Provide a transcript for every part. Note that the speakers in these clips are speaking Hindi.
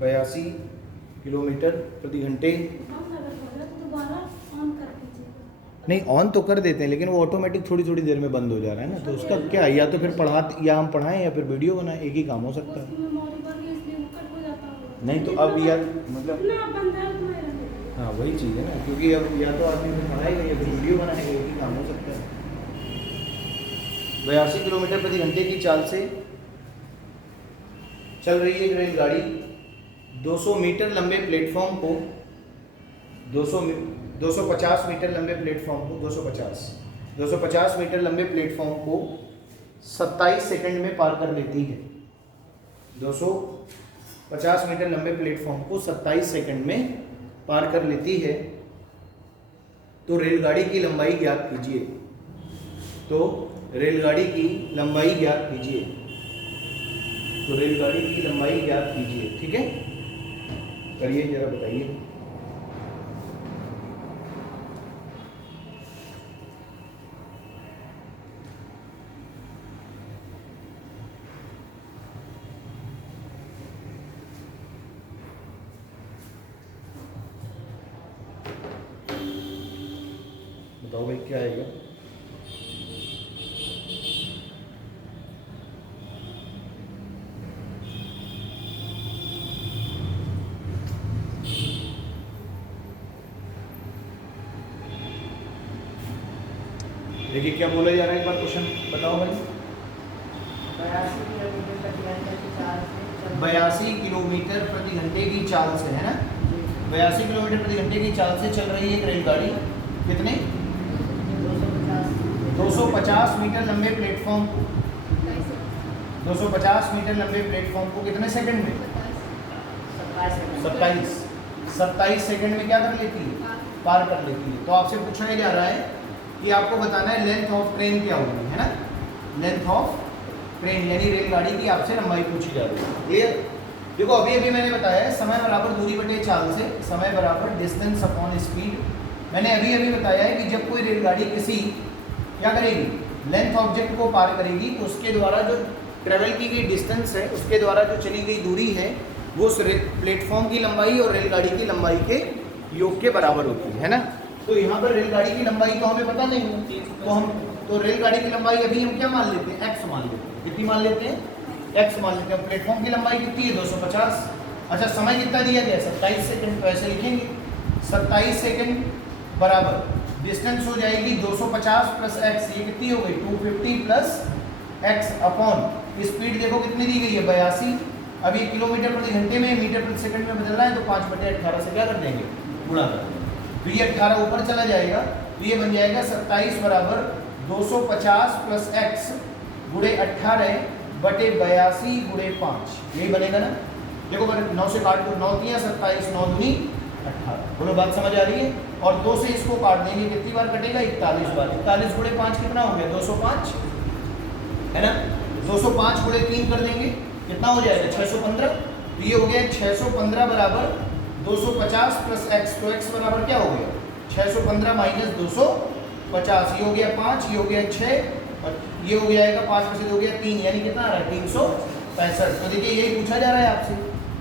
82 किलोमीटर प्रति घंटे। नहीं ऑन तो कर देते हैं लेकिन वो ऑटोमेटिक थोड़ी थोड़ी देर में बंद हो जा रहा है ना, तो उसका क्या, या तो फिर या हम पढ़ाएं या फिर वीडियो बनाएं, एक ही काम हो सकता है। नहीं तो अब यार मतलब हाँ वही चीज़ है ना, क्योंकि अब या तो आदमी फिर पढ़ाएगा या फिर वीडियो बनाएगा, एक ही काम हो सकता है। 82 किलोमीटर प्रति घंटे की चाल से चल रही है रेलगाड़ी 200 मीटर लंबे प्लेटफॉर्म को 250 मीटर लंबे प्लेटफॉर्म को 250 मीटर लंबे प्लेटफॉर्म को 27 सेकंड में पार कर लेती है। 250 मीटर लंबे प्लेटफॉर्म को 27 सेकंड में पार कर लेती है। तो रेलगाड़ी की लंबाई ज्ञात कीजिए। तो रेलगाड़ी की लंबाई ज्ञात कीजिए। तो रेलगाड़ी की लंबाई ज्ञात कीजिए। ठीक है, करिए जरा बताइए। बताओ भाई क्या आएगा। देखिए क्या बोला जा रहा है, एक बार क्वेश्चन बताओ भाई। 82 किलोमीटर प्रति घंटे की चाल से, है ना, 82 किलोमीटर प्रति घंटे की चाल से चल रही है एक रेलगाड़ी कितने 250 मीटर लंबे प्लेटफॉर्म को 250 मीटर लंबे प्लेटफॉर्म को कितने सेकंड में 27 सेकंड में क्या कर लेती है, पार कर लेती है। तो आपसे पूछा जा रहा है कि आपको बताना है लेंथ ऑफ ट्रेन क्या होगी, है ना, लेंथ ऑफ ट्रेन यानी रेलगाड़ी की आपसे लंबाई पूछी जा रही है। क्लियर। देखो अभी अभी मैंने बताया है समय बराबर दूरी बटे चाल से, समय बराबर डिस्टेंस अपॉन स्पीड। मैंने अभी अभी बताया है कि जब कोई रेलगाड़ी किसी क्या करेगी, लेंथ ऑब्जेक्ट को पार करेगी तो उसके द्वारा जो ट्रेवल की गई डिस्टेंस है, उसके द्वारा जो चली गई दूरी है, वो उस प्लेटफॉर्म की लंबाई और रेलगाड़ी की लंबाई के योग के बराबर होती है ना। तो यहाँ पर रेलगाड़ी की लंबाई तो हमें पता नहीं है, तो रेलगाड़ी की लंबाई अभी हम क्या मान लेते हैं, x मान लेते हैं। कितनी मान लेते हैं, x मान लेते हैं। प्लेटफॉर्म की लंबाई कितनी है 250। अच्छा समय कितना दिया गया 27 सेकंड, तो ऐसे लिखेंगे 27 सेकंड बराबर डिस्टेंस हो जाएगी 250 प्लस x, ये कितनी हो गई 250 प्लस x अपॉन स्पीड देखो कितनी दी गई है 82। अब ये किलोमीटर प्रति घंटे में मीटर प्रति सेकंड में बदल रहा है, तो 5/18 से क्या कर देंगे, गुणा कर देंगे। तो ये 18 ऊपर चला जाएगा, तो ये बन जाएगा 27 बराबर 250 प्लस x गुणे 18 बटे 82 गुणे 5, यही बनेगा ना। देखो 9 से काट दो, 9 तिया 27, 9 दूनी 18। बोलो बात समझ आ रही है। और 2 से इसको काट देंगे, कितनी बार कटेगा 41 बार। 41 गुणे 5 कितना हो गया 205, है ना। 205 गुणे 3 कर देंगे, कितना हो जाएगा 615। तो ये हो गया 615 बराबर 250 प्लस x, तो x बराबर क्या हो गया 615 माइनस 250, ये हो गया 5, ये हो गया 6 और ये हो जाएगा 5 में से हो गया 3, यानी कितना आ रहा है 365। तो देखिए यही पूछा जा रहा है आपसे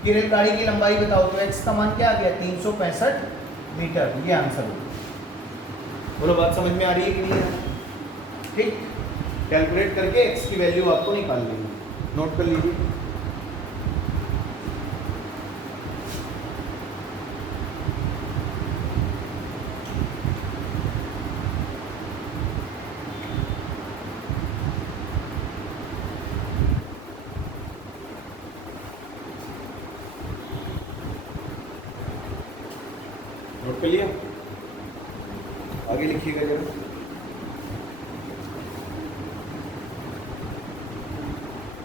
कि रेलगाड़ी की लंबाई बताओ, तो x का मान क्या आ गया 365 मीटर, ये आंसर होगा। बोलो बात समझ में आ रही है कि नहीं। ठीक, कैलकुलेट करके x की वैल्यू आपको निकाल लेंगे, नोट कर लीजिए। नोट कर लिया, आगे लिखिएगा जरा।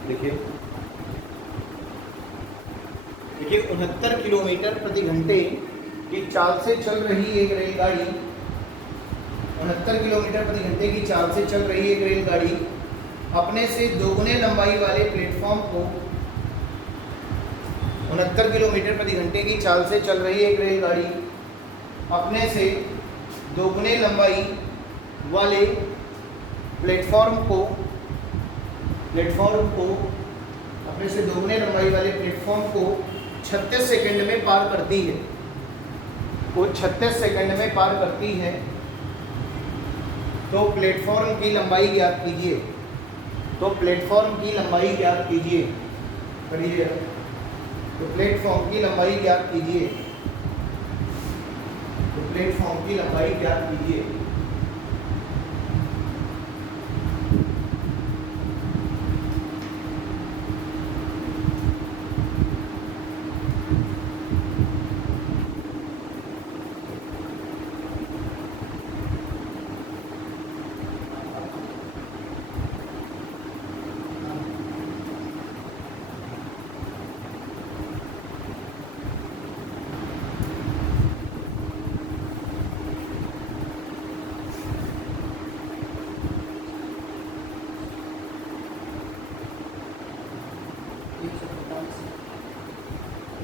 देखिए 69 किलोमीटर प्रति घंटे की चाल से चल रही एक रेलगाड़ी, 69 किलोमीटर प्रति घंटे की चाल से चल रही एक रेलगाड़ी अपने से दोगुने लंबाई वाले प्लेटफॉर्म को 69 किलोमीटर प्रति घंटे की चाल से चल रही एक रेलगाड़ी अपने से दोगुने लंबाई वाले प्लेटफॉर्म को अपने से दोगुने लंबाई वाले प्लेटफॉर्म को 36 सेकंड में पार करती है, वो 36 सेकंड में पार करती है, तो प्लेटफॉर्म की लंबाई ज्ञात कीजिए। तो प्लेटफॉर्म की लंबाई ज्ञात कीजिए, करिए। तो प्लेटफॉर्म की लंबाई ज्ञात कीजिए, तो प्लेटफॉर्म की लंबाई ज्ञात कीजिए।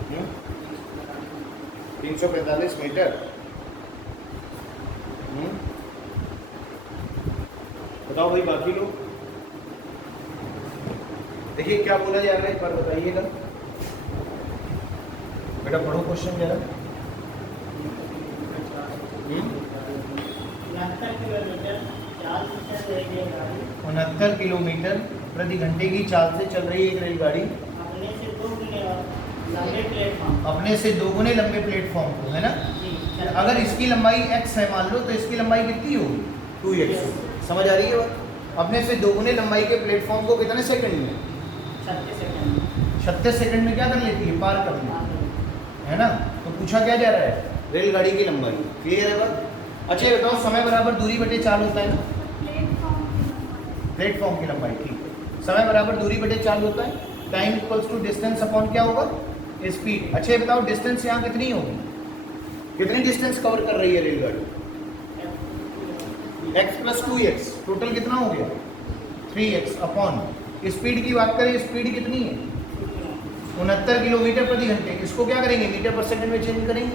हम्म, 345 मीटर। बताओ भाई बाकी लोग, देखिए क्या बोला जा रहा है, एक बार बताइएगा बेटा, पढ़ो क्वेश्चन जरा। 69 किलोमीटर प्रति घंटे की चाल से चल रही एक रेलगाड़ी अपने से 2 गुने लंबे प्लेटफॉर्म को, है ना। अगर इसकी लंबाई x है मान लो, तो इसकी लंबाई कितनी होगी 2x। समझ आ रही है बात? अपने से 2 गुने लंबाई के प्लेटफॉर्म को कितने सेकंड में, 36 सेकंड में क्या कर लेती है, पार कर लेती है ना। तो पूछा क्या जा रहा है, रेलगाड़ी की लंबाई। क्लियर है बात? अच्छा ये बताओ, समय बराबर दूरी बटे चाल होता है ना, प्लेटफॉर्म की लंबाई, ठीक है। समय बराबर दूरी बटे चाल होता है, time equals to distance upon क्या होगा, स्पीड। अच्छा ये बताओ, डिस्टेंस यहाँ कितनी होगी, कितनी डिस्टेंस कवर कर रही है रेलगाड़ी, x + 2x, टोटल कितना हो गया 3x अपॉन स्पीड की बात करें, स्पीड कितनी है 69 किलोमीटर प्रति घंटे। इसको क्या करेंगे, मीटर पर सेकंड में चेंज करेंगे,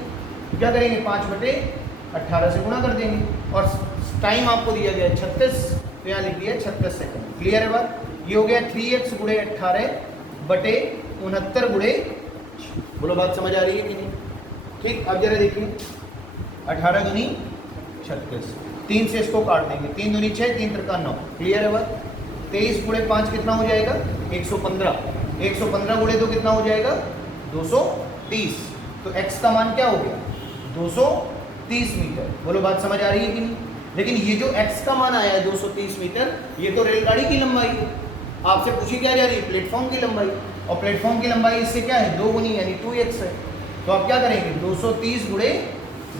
क्या करेंगे 5/18 से गुणा कर देंगे, और टाइम आपको दिया गया है 36, तो यहाँ लिख दिया 36 सेकंड। क्लियर है बात? ये हो गया 3x × 18/69 गुणे, बोलो बात समझ आ रही है कि नहीं? ठीक, अब जरा देखिए 18 दूनी 36, 3 से इसको काट देंगे, 3 दूनी 6, 3 त्रिका 9। क्लियर है बात? 23 × 5 कितना हो जाएगा 115, 115 गुणे 2 कितना हो जाएगा 230। तो x का मान क्या हो गया 230 मीटर। बोलो बात समझ आ रही है कि नहीं? लेकिन ये जो x का मान आया है 230 मीटर, ये तो रेलगाड़ी की लंबाई है। आपसे पूछी क्या जा रही है, प्लेटफॉर्म की लंबाई, और प्लेटफॉर्म की लंबाई इससे क्या है 2 गुनी यानी 2x है। तो आप क्या करेंगे 230 गुणे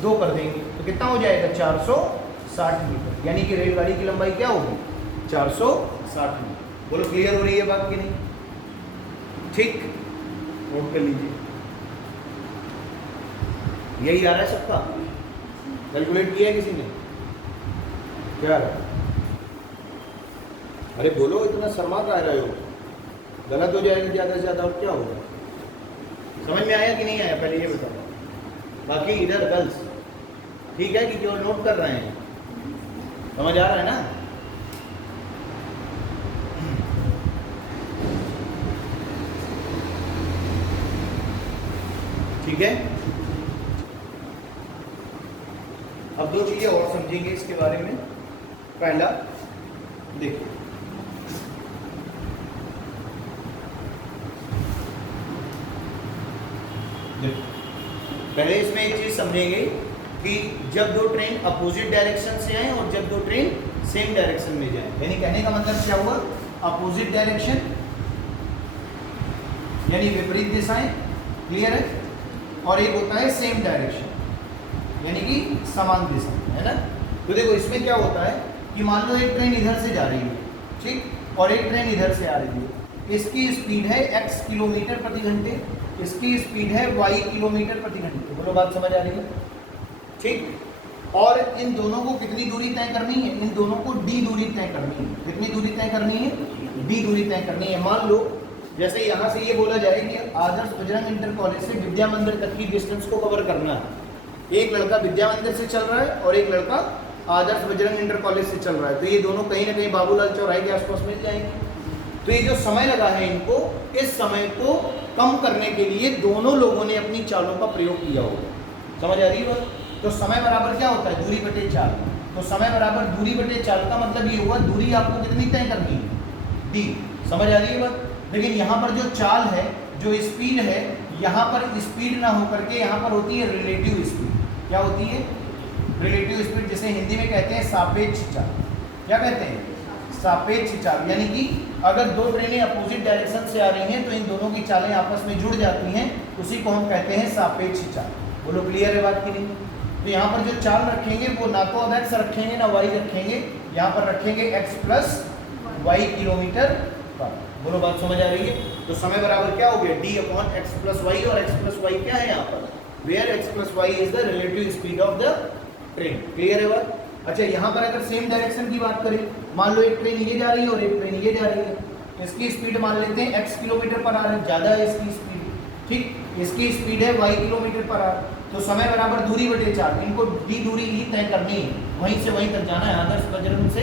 2 कर देंगे, तो कितना हो जाएगा 460 मीटर, यानी कि रेलगाड़ी की लंबाई क्या होगी 460 मीटर। बोलो क्लियर हो रही है बात कि नहीं? ठीक, नोट कर लीजिए, यही आ रहा है सबका, कैलकुलेट किया है किसी ने, क्या आ रहा है? अरे बोलो, इतना शर्मा का रहे हो, गलत हो जाएगा ज़्यादा से ज़्यादा और क्या होगा। समझ में आया कि नहीं आया पहले ये बताओ। बाकी इधर गर्ल्स ठीक है कि जो नोट कर रहे हैं, समझ आ रहा है ना? ठीक है, अब 2 चीज़ें और समझेंगे इसके बारे में। पहला देखिए, पहले इसमें एक चीज़ समझेंगे कि जब 2 ट्रेन अपोजिट डायरेक्शन से आए और जब 2 ट्रेन सेम डायरेक्शन में जाए, यानी कहने का मतलब क्या हुआ, अपोजिट डायरेक्शन यानी विपरीत दिशाएं, क्लियर है, और एक होता है सेम डायरेक्शन यानी कि समान दिशा, है ना। तो देखो इसमें क्या होता है कि मान लो एक ट्रेन इधर से जा रही है, ठीक, और एक ट्रेन इधर से आ रही है। इसकी स्पीड है x किलोमीटर प्रति घंटे, इसकी स्पीड है y किलोमीटर प्रति घंटे। बोलो बात समझ आ रही है? ठीक, और इन दोनों को कितनी दूरी तय करनी है, इन दोनों को d दूरी तय करनी है। कितनी दूरी तय करनी है, d दूरी तय करनी है। मान लो जैसे यहाँ से ये बोला जाए कि आदर्श बजरंग इंटर कॉलेज से विद्या मंदिर तक की डिस्टेंस को कवर करना है। एक लड़का विद्या मंदिर से चल रहा है और एक लड़का आदर्श बजरंग इंटर कॉलेज से चल रहा है, तो ये दोनों कहीं ना कहीं बाबूलाल चौराहे के आसपास मिल जाएंगे। तो ये जो समय लगा है इनको, इस समय को कम करने के लिए दोनों लोगों ने अपनी चालों का प्रयोग किया होगा। समझ आ रही है बात? तो समय बराबर क्या होता है? दूरी बटे चाल। तो समय बराबर दूरी बटे चाल का मतलब ये हुआ दूरी आपको कितनी तय करनी है? डी। समझ आ रही है बात? लेकिन यहाँ पर जो चाल है, जो स्पीड है, यहाँ पर स्पीड ना होकर के यहाँ पर होती है रिलेटिव स्पीड। क्या होती है? रिलेटिव स्पीड, जिसे हिंदी में कहते हैं सापेक्ष चाल। क्या कहते हैं? सापेक्ष चाल। यानी कि अगर दो ट्रेनें अपोजिट डायरेक्शन से आ रही हैं तो इन दोनों की चालें आपस में जुड़ जाती हैं, उसी को हम कहते हैं सापेक्ष चाल। बोलो क्लियर है बात की नहीं? तो यहाँ पर जो चाल रखेंगे वो ना तो अब x रखेंगे ना y रखेंगे, यहाँ पर रखेंगे x प्लस वाई किलोमीटर पर। बोलो बात समझ आ रही है? तो समय बराबर क्या हो गया? d upon x plus y, और x प्लस वाई क्या है यहाँ पर? Where x plus y is the relative speed of the train. Clear है बात? अच्छा, यहाँ पर अगर सेम डायरेक्शन की बात करें, मान लो एक ट्रेन ये जा रही है और एक ट्रेन ये जा रही है, इसकी स्पीड मान लेते हैं x किलोमीटर पर आवर, ज़्यादा है इसकी स्पीड, ठीक, इसकी स्पीड है y किलोमीटर पर आवर। तो समय बराबर दूरी बटे चाल, इनको डी दूरी ही तय करनी है, वहीं से वहीं तक जाना है, आदर्श बजरंग से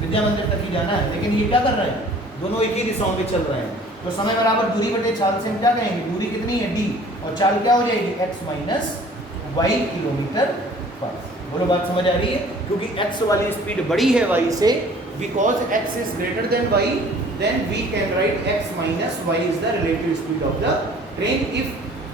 विद्या मंदिर तक ही जाना है। लेकिन ये क्या कर रहे हैं? दोनों एक ही दिशाओं में चल रहे हैं। तो समय बराबर दूरी बटे चाल से हम क्या कहेंगे? दूरी कितनी है? डी, और चाल क्या हो जाएगी? x माइनस वाई किलोमीटर पर। बोलो बात समझ आ रही है? क्योंकि x वाली स्पीड बड़ी है y से, because x is greater than y, then we can write x minus y is the relative speed of the train if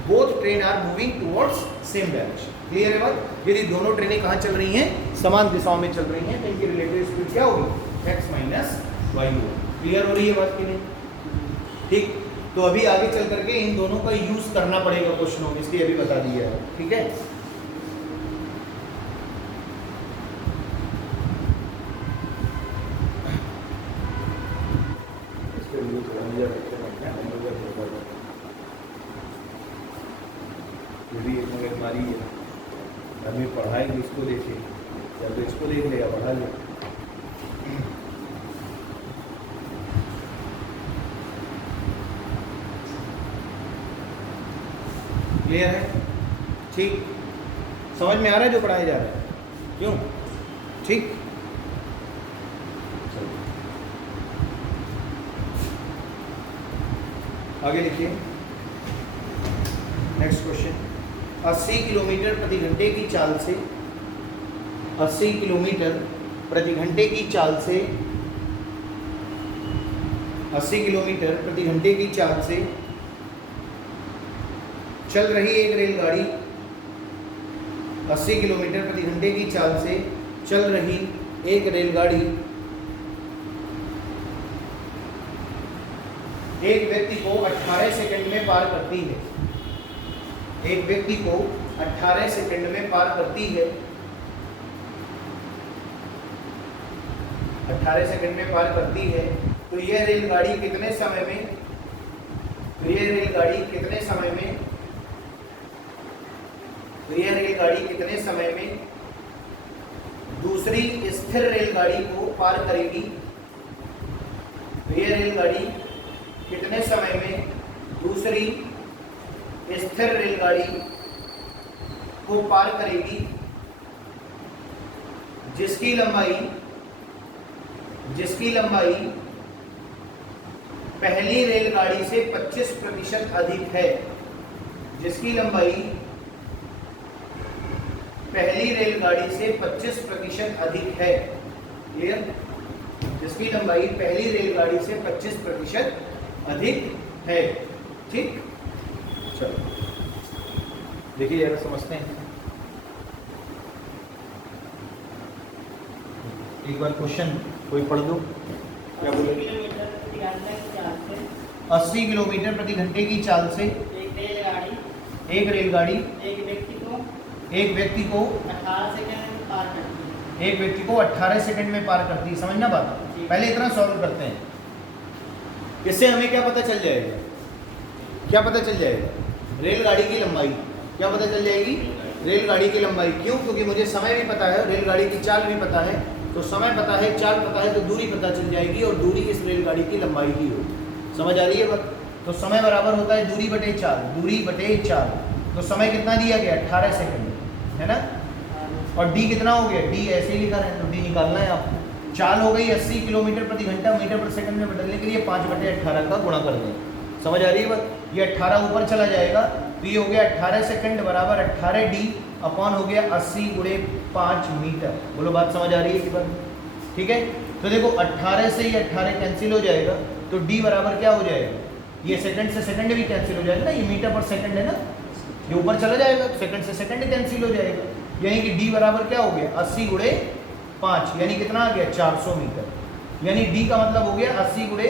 both train are moving towards same direction. Clear है बात? यदि दोनों ट्रेनें कहाँ चल रही हैं? समान दिशाओं में चल रही हैं, तो इनकी रिलेटिव स्पीड क्या होगी? x माइनस वाई होगी। क्लियर हो रही है बात की नहीं? ठीक, तो अभी आगे चल करके इन दोनों का यूज करना पड़ेगा क्वेश्चनों में, इसलिए अभी बता दिया है। ठीक है, हमारी हमें पढ़ाएंगे इसको देखे, या तो इसको देख ले या पढ़ा ले। क्लियर है? ठीक, समझ में आ रहा है जो पढ़ाया जा रहा है? क्यों? ठीक, आगे लिखिए। नेक्स्ट क्वेश्चन, 80 किलोमीटर प्रति घंटे की चाल से 80 किलोमीटर प्रति घंटे की चाल से 80 किलोमीटर प्रति घंटे की चाल से चल रही एक रेलगाड़ी 80 किलोमीटर प्रति घंटे की चाल से चल रही एक रेलगाड़ी एक व्यक्ति को 18 सेकंड में पार करती है। एक व्यक्ति को 18 सेकंड में पार करती है। 18 सेकंड में पार करती है। तो यह रेलगाड़ी कितने समय में दूसरी स्थिर रेलगाड़ी को पार करेगी? तो यह रेलगाड़ी कितने समय में दूसरी स्थिर रेलगाड़ी को पार करेगी जिसकी लंबाई पहली रेलगाड़ी से 25% अधिक है। जिसकी लंबाई पहली रेलगाड़ी से 25% अधिक है। क्लियर? जिसकी लंबाई पहली रेलगाड़ी से 25% अधिक है। ठीक, चलो देखिए जरा समझते हैं। एक बार क्वेश्चन कोई पढ़ दो। क्या बोले? 80 किलोमीटर प्रति घंटे की चाल से एक रेलगाड़ी एक व्यक्ति को 18 सेकंड में पार करती है। समझना बात? पहले इतना सॉल्व करते हैं। इससे हमें क्या पता चल जाएगा? रेलगाड़ी की लंबाई क्या पता चल जाएगी? रेलगाड़ी की लंबाई। क्यों? क्योंकि मुझे समय भी पता है, रेलगाड़ी की चाल भी पता है। तो समय पता है, चाल पता है, तो दूरी पता चल जाएगी, और दूरी इस रेलगाड़ी की लंबाई ही होगी। समझ आ रही है बात? तो समय बराबर होता है दूरी बटे चाल। तो समय कितना दिया गया? 18 सेकंड, है ना? और डी कितना हो गया? डी ऐसे ही लिखा है, तो डी निकालना है आपको। चाल हो गई 80 किलोमीटर प्रति घंटा मीटर पर सेकंड में बदलने के लिए 5/18 का गुणा कर दें। समझ आ रही है बात? ये 18 ऊपर चला जाएगा तो ये हो गया 18 सेकंड बराबर 18d अपॉन हो गया 80 गुणे 5 मीटर। बोलो बात समझ आ रही है कि बात? ठीक है, तो देखो 18 से ये 18 कैंसिल हो जाएगा तो d बराबर क्या हो जाएगा, ये सेकंड से सेकंड भी कैंसिल हो जाएगा ना, ये मीटर पर सेकंड है ना, ये ऊपर चला जाएगा सेकंड से सेकंड कैंसिल हो जाएगा, यानी कि d बराबर क्या हो गया 80 गुणे 5 यानी कितना आ गया 400 मीटर, यानी d का मतलब हो गया 80 गुणे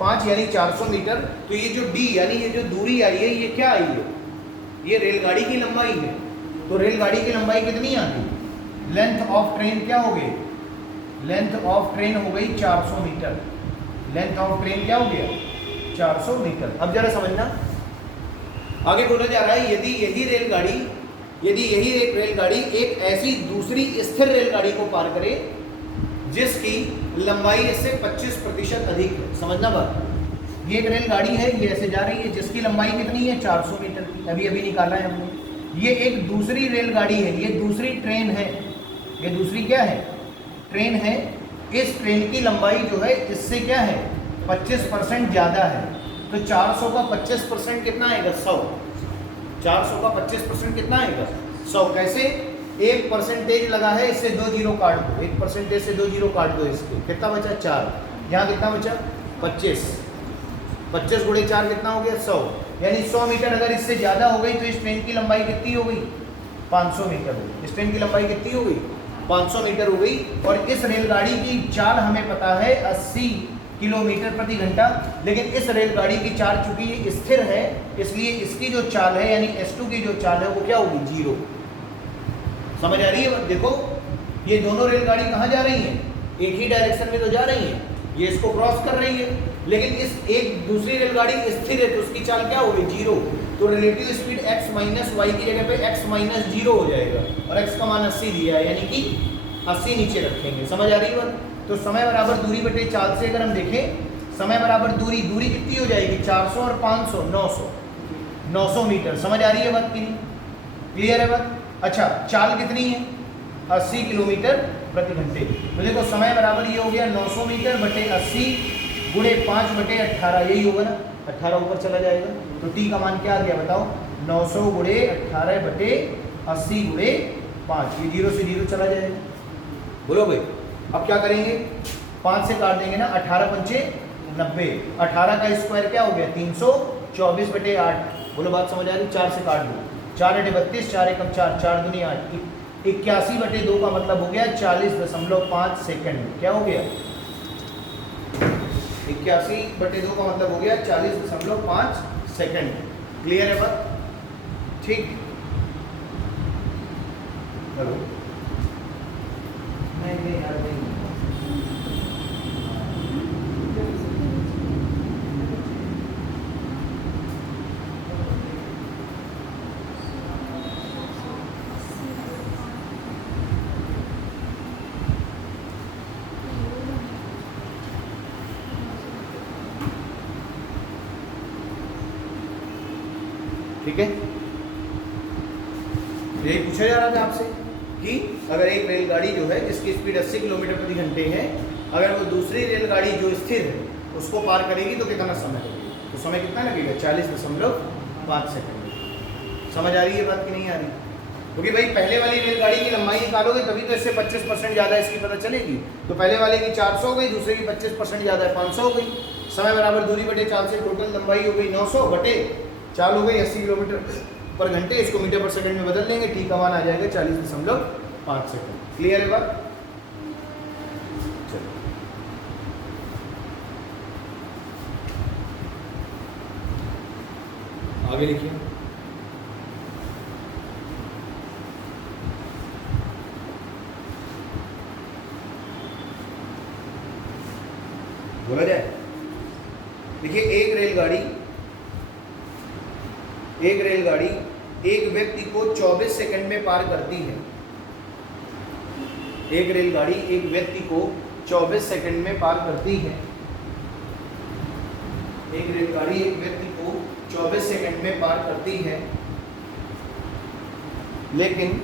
5 यानी 400 मीटर। तो ये जो d यानी ये जो दूरी आई है ये क्या आई है, ये रेलगाड़ी की लंबाई है। तो रेलगाड़ी की लंबाई कितनी आ गई, लेंथ ऑफ ट्रेन क्या हो गई, लेंथ ऑफ ट्रेन हो गई 400 मीटर, लेंथ ऑफ ट्रेन क्या हो गया 400 मीटर। अब जरा समझना, आगे बोला जा रहा है यदि यही रेलगाड़ी एक ऐसी दूसरी स्थिर रेलगाड़ी को पार करे जिसकी लंबाई इससे 25% अधिक है। समझना बात, ये एक रेलगाड़ी है, ये ऐसे जा रही है जिसकी लंबाई कितनी है 400 मीटर की, अभी अभी निकाला है हमने। ये एक दूसरी रेलगाड़ी है, ये दूसरी ट्रेन है, ये दूसरी क्या है ट्रेन है। इस ट्रेन की लंबाई जो है इससे क्या है 25% ज़्यादा है। तो 400 का 25% कितना आएगा 100, 400 का 25% कितना आएगा 100। कैसे, 1% लगा है, इससे 2 जीरो काट दो, 1% से 2 जीरो काट दो, इसके कितना बचा 4, यहाँ कितना बचा 25, 25 गुणे 4 कितना हो गया 100, यानी 100 मीटर अगर इससे ज़्यादा हो गई तो इस ट्रेन की लंबाई कितनी हो गई 500 मीटर हो गई, इस ट्रेन की लंबाई कितनी हो गई 500 मीटर हो गई। और इस रेलगाड़ी की चाल हमें पता है 80 किलोमीटर प्रति घंटा, लेकिन इस रेलगाड़ी की चाल चूंकि ये स्थिर है इसलिए इसकी जो चाल है यानी S2 की जो चाल है वो क्या होगी 0। समझ आ रही है? देखो ये दोनों रेलगाड़ी कहाँ जा रही हैं, एक ही डायरेक्शन में तो जा रही हैं, ये इसको क्रॉस कर रही है, लेकिन इस एक दूसरी रेलगाड़ी स्थिर है तो उसकी चाल क्या होगी 0। तो relative speed x minus y की जगह पे x माइनस 0 हो जाएगा और x का मान 80 दिया है यानी कि 80 नीचे रखेंगे। समझ आ रही है बात? तो समय बराबर दूरी बटे चाल से अगर हम देखें, समय बराबर दूरी, दूरी कितनी हो जाएगी 400 और 500 900 मीटर। समझ आ रही है बात कि नहीं, क्लियर है बात? अच्छा, चाल कितनी है 80 किलोमीटर प्रति घंटे। तो देखो समय बराबर ये हो गया 900 मीटर बटे 80 गुणे 5 बटे 18, यही होगा ना, 18 ऊपर चला जाएगा तो t का मान क्या आ गया बताओ 900 गुणे 18 बटे 80 गुणे 5, ये 0 से 0 चला जाएगा। बोलो भाई, अब क्या करेंगे 5 से काट देंगे ना, 18 पंचे 90, 18 का स्क्वायर क्या हो गया 324 बटे 8। बोलो बात समझ आ रही, 4 से काट दो, 4 × 32, 4 एकम 4, 4 दूनी 8, 81 बटे 2 का मतलब हो गया 40.5 सेकंड। क्या हो गया 81 बटे 2 का मतलब हो गया 40.5 सेकंड। क्लियर है बात? ठीक, हेलो नहीं यार नहीं, ठीक है। यही पूछा जा रहा था आपसे कि अगर एक रेलगाड़ी जो है जिसकी स्पीड 80 किलोमीटर प्रति घंटे है, अगर वो दूसरी रेलगाड़ी जो स्थिर है उसको पार करेगी तो कितना समय लगेगा, तो समय कितना लगेगा 40.5 सेकंड। समझ आ रही है बात कि नहीं आ रही? क्योंकि भाई पहले वाली रेलगाड़ी की लंबाई निकालोगे तभी तो इससे 25% ज़्यादा इसकी पता चलेगी। तो पहले वाले की 400 हो गई, दूसरे की 25% ज़्यादा है 500 हो गई। समय बराबर दूरी बटे चाल से टोटल लंबाई हो गई 900 बटे चाल हो गई 80 किलोमीटर पर घंटे, इसको मीटर पर सेकंड में बदल देंगे, t का मान आ जाएगा 40.5 सेकंड। क्लियर है बात? चलो आगे लिखिए। बोला जाए, देखिए एक रेलगाड़ी एक व्यक्ति को 24 सेकंड में पार करती है। एक रेलगाड़ी एक व्यक्ति को 24 सेकंड में पार करती है। एक रेलगाड़ी एक व्यक्ति को 24 सेकंड में पार करती है, लेकिन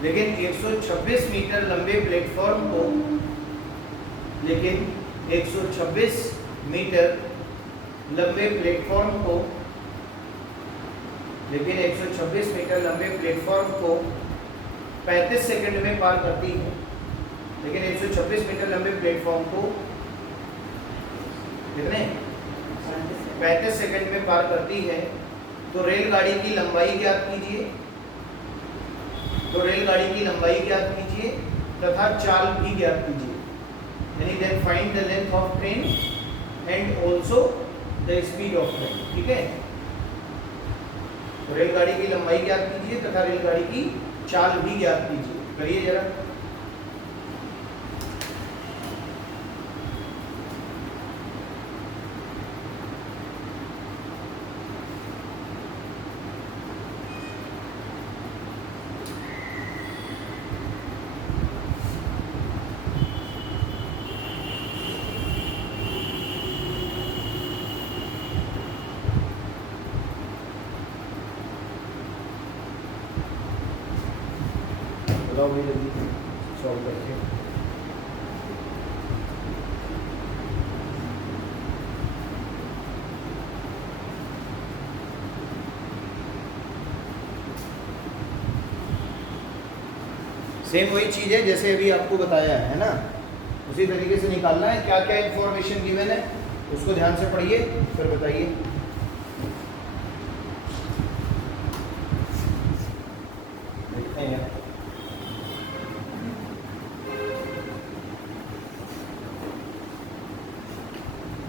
126 मीटर लंबे प्लेटफॉर्म को 126 मीटर लंबे प्लेटफॉर्म को, लेकिन 126 मीटर लंबे प्लेटफॉर्म को 35 सेकंड में पार करती है। लेकिन 126 मीटर लंबे प्लेटफॉर्म को कितने 35 सेकंड में पार करती है। तो रेलगाड़ी की लंबाई ज्ञात कीजिए, तथा चाल भी ज्ञात कीजिए। यानी then find the length of train and also the speed of train. ठीक है, तो रेलगाड़ी की लंबाई ज्ञात कीजिए तथा रेलगाड़ी की चाल भी ज्ञात कीजिए। करिए जरा। बताओ भाई जल्दी सॉल्व करके। सेम वही चीज है जैसे अभी आपको बताया है ना, उसी तरीके से निकालना है। क्या क्या इंफॉर्मेशन गिवन है उसको ध्यान से पढ़िए, फिर बताइए। देखते हैं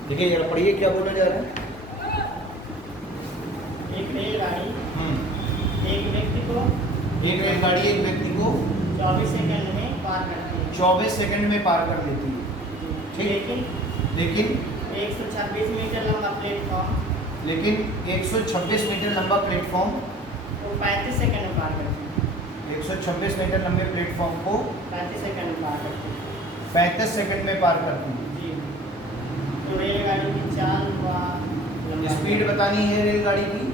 देखिए जरा पढ़िए क्या बोला जा रहा है। एक रेलगाड़ी एक व्यक्ति को 24 सेकंड में पार करती है। 24 सेकंड में पार कर लेती है। ठीक, लेकिन 126 मीटर लंबा प्लेटफॉर्म, 126 मीटर लंबा प्लेटफॉर्म वो 35 सेकंड में पार करती है। 126 मीटर लंबे प्लेटफॉर्म को 35 सेकंड में पार करती है। 35 सेकंड में पार करती है। जी, तो रेलगाड़ी की चाल व स्पीड बतानी है रेलगाड़ी की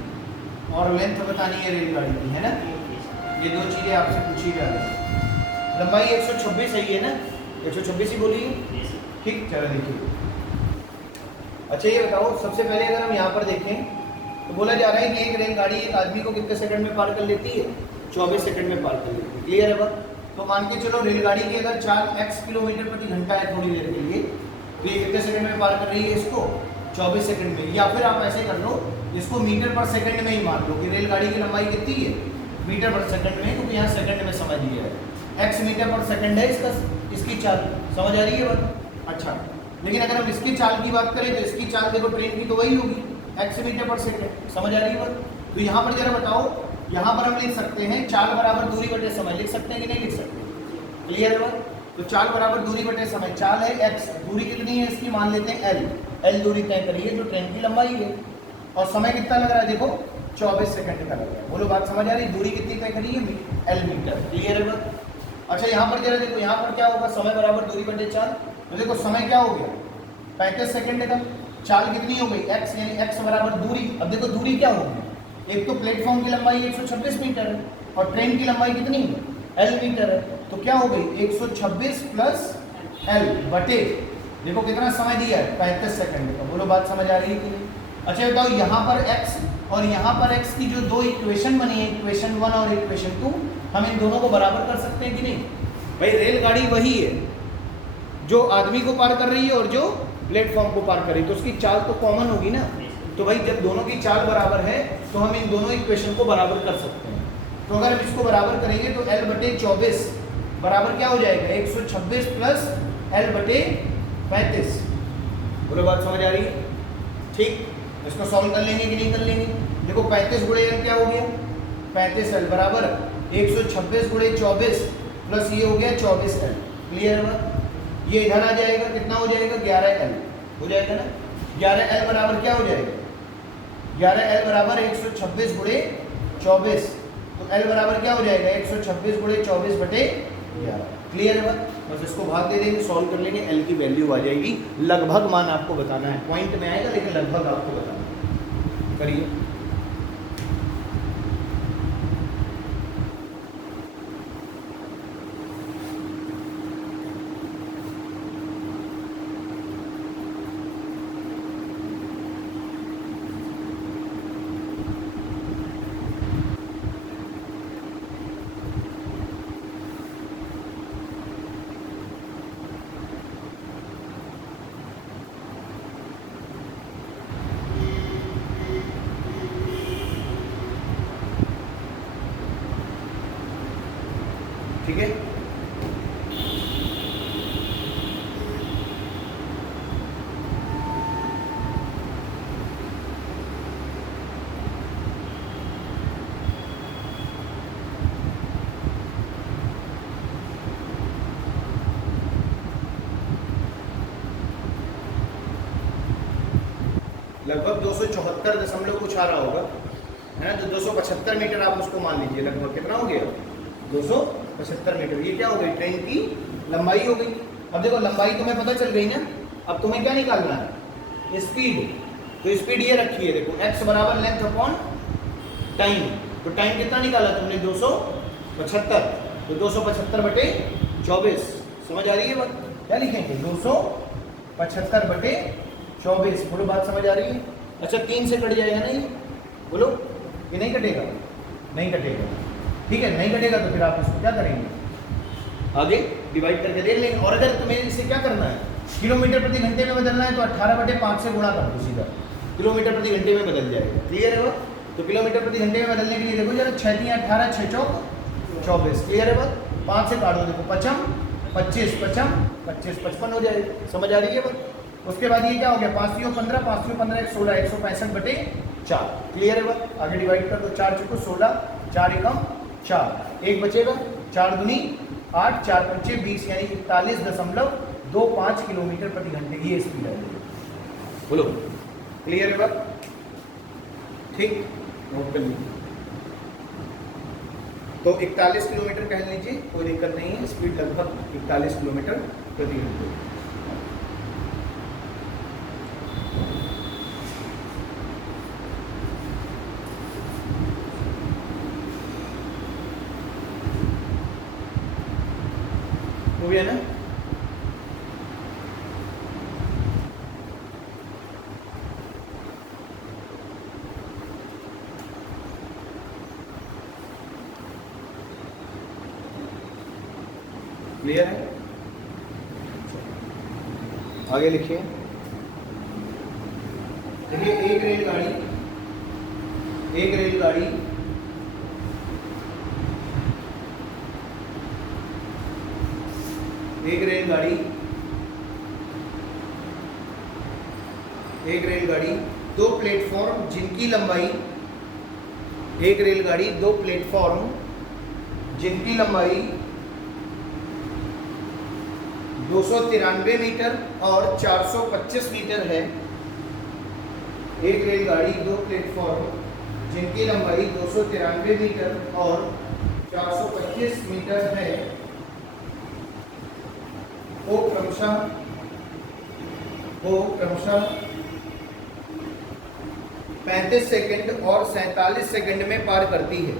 और लेंथ बतानी है रेलगाड़ी की, है ना। ये दो चीजें आपसे पूछी जा रही है। लंबाई 126 है, ये ना 126 ही बोली है। ठीक, चलो देखिए। अच्छा ये बताओ, सबसे पहले अगर हम यहाँ पर देखें तो बोला जा रहा है कि एक रेलगाड़ी एक आदमी को कितने सेकंड में पार कर लेती है? 24 सेकंड में पार कर लेती है। क्लियर है बात? तो मान के चलो रेलगाड़ी की अगर चाल x किलोमीटर प्रति घंटा है थोड़ी देर के लिए, तो ये कितने सेकंड में पार कर रही है इसको? 24 सेकंड में। या फिर आप ऐसे कर लो, इसको मीटर पर सेकंड में ही मान लो कि रेलगाड़ी की लंबाई कितनी है? मीटर पर सेकंड में, क्योंकि यहाँ सेकंड में समझ लिया है। x मीटर पर सेकंड है इसकी चाल। समझ आ रही है बात? अच्छा, लेकिन अगर हम इसकी चाल की बात करें तो इसकी चाल देखो ट्रेन की तो वही होगी, x मीटर पर सेकंड। समझ आ रही है बात? तो यहाँ पर जरा बताओ, यहाँ पर हम लिख सकते हैं चाल बराबर दूरी बटे समय। लिख सकते हैं कि नहीं लिख सकते? क्लियर है बात? तो चाल बराबर दूरी बटे समय। चाल है x, दूरी कितनी है इसकी? मान लेते हैं l दूरी तय करिए जो ट्रेन की लंबाई है, और समय कितना लग रहा है? देखो 24 सेकंड का लग रहा है। बोलो बात समझ आ रही? दूरी कितनी तय करी है? l metre. क्लियर है बात? अच्छा यहाँ पर जरा देखो, यहाँ पर क्या होगा? समय बराबर दूरी बटे चाल। तो देखो समय क्या हो गया? 35 सेकंड का। चाल कितनी हो गई? x, यानी x बराबर दूरी। अब देखो दूरी क्या होगी? एक तो प्लेटफॉर्म की लंबाई 126 मीटर है और ट्रेन की लंबाई कितनी है? l मीटर है। तो क्या हो गई? 126 प्लस l बटे, देखो कितना समय दिया है? 35 सेकंड का। बोलो बात समझ आ रही है कि नहीं? अच्छा बताओ, यहाँ पर x और यहाँ पर x की जो दो इक्वेशन बनी है, इक्वेशन 1 और इक्वेशन 2, हम इन दोनों को बराबर कर सकते हैं कि नहीं? भाई रेलगाड़ी वही है जो आदमी को पार कर रही है और जो प्लेटफॉर्म को पार कर रही है, तो उसकी चाल तो कॉमन होगी ना। तो भाई जब दोनों की चाल बराबर है तो हम इन दोनों इक्वेशन को बराबर कर सकते हैं। तो अगर हम इसको बराबर करेंगे तो l बटे 24 बराबर क्या हो जाएगा? 126 प्लस l बटे 35। बोलो बात समझ आ रही है? ठीक, इसको सॉल्व कर लेंगे कि नहीं कर लेंगे? देखो 35 गुणे l क्या हो गया? 35l बराबर 126 गुणे 24 प्लस ये हो गया 24l। क्लियर है बात? ये इधर आ जाएगा, कितना हो जाएगा? 11l हो जाएगा ना। 11l बराबर क्या हो जाएगा? 11l बराबर 126 गुणे 24, तो l बराबर क्या हो जाएगा? 126 गुणे 24 बटे 11। क्लियर है बात? बस इसको भाग दे देंगे, सॉल्व कर लेंगे, l की वैल्यू आ जाएगी। लगभग मान आपको बताना है, पॉइंट में आएगा लेकिन लगभग आपको बताना है। करिए। ठीक है। लगभग 274 कुछ आ रहा होगा, है ना। तो 275 मीटर आप उसको मान लीजिए, लगभग कितना हो गया 275 मीटर। ये क्या हो गई, ट्रेन की लंबाई हो गई। अब देखो लंबाई तुम्हें पता चल गई ना, अब तुम्हें क्या निकालना है, स्पीड। तो स्पीड ये रखी है, देखो x बराबर लेंथ अपॉन टाइम। तो टाइम कितना निकाला तुमने, 275। तो 275 बटे 24, समझ आ रही है बात। क्या लिखेंगे, 275 बटे 24। बोलो बात समझ आ रही है। अच्छा 3 से कट जाएगा नहीं, बोलो ये नहीं कटेगा, नहीं कटेगा, ठीक है। नहीं कटेगा तो फिर आप इसको क्या करेंगे, आगे डिवाइड करके देख लेंगे। और अगर तुम्हें इसे क्या करना है, किलोमीटर प्रति घंटे में बदलना है, तो 18/5 से गुणा कर दो सीधा, किलोमीटर प्रति घंटे में बदल जाएगा। क्लियर है बात। तो किलोमीटर प्रति घंटे में बदलने के लिए देखो जरा, 6 × 18, 6 चौक 24। क्लियर है बात। 5 से काट दो, देखो 5 25, 5 25, 55 हो जाएगा। समझ आ रही है बात। उसके बाद ये क्या हो गया, 5 × 15, 5 × 15 16, 165 बटे 4। क्लियर है बात। आगे डिवाइड कर दो, 4 × 16, 4 × 4, 1 बचेगा, 4 दूनी 8, 4 × 5 20, यानी 41.25 किलोमीटर प्रति घंटे ये स्पीड है। बोलो क्लियर है बात, ठीक, नोट कर लीजिए। तो 41 किलोमीटर कह लीजिए, कोई दिक्कत नहीं है। स्पीड लगभग 41 किलोमीटर प्रति घंटे। हो गया ना। क्लियर है। आगे लिखिए, देखिए एक रेलगाड़ी एक रेलगाड़ी दो प्लेटफॉर्म जिनकी लंबाई, एक रेलगाड़ी दो प्लेटफॉर्म जिनकी लंबाई 293 मीटर और 425 मीटर है। एक रेलगाड़ी दो प्लेटफॉर्म जिनकी लंबाई 293 मीटर और 425 मीटर है, वो क्रमशः 35 सेकंड और 47 सेकंड में पार करती है।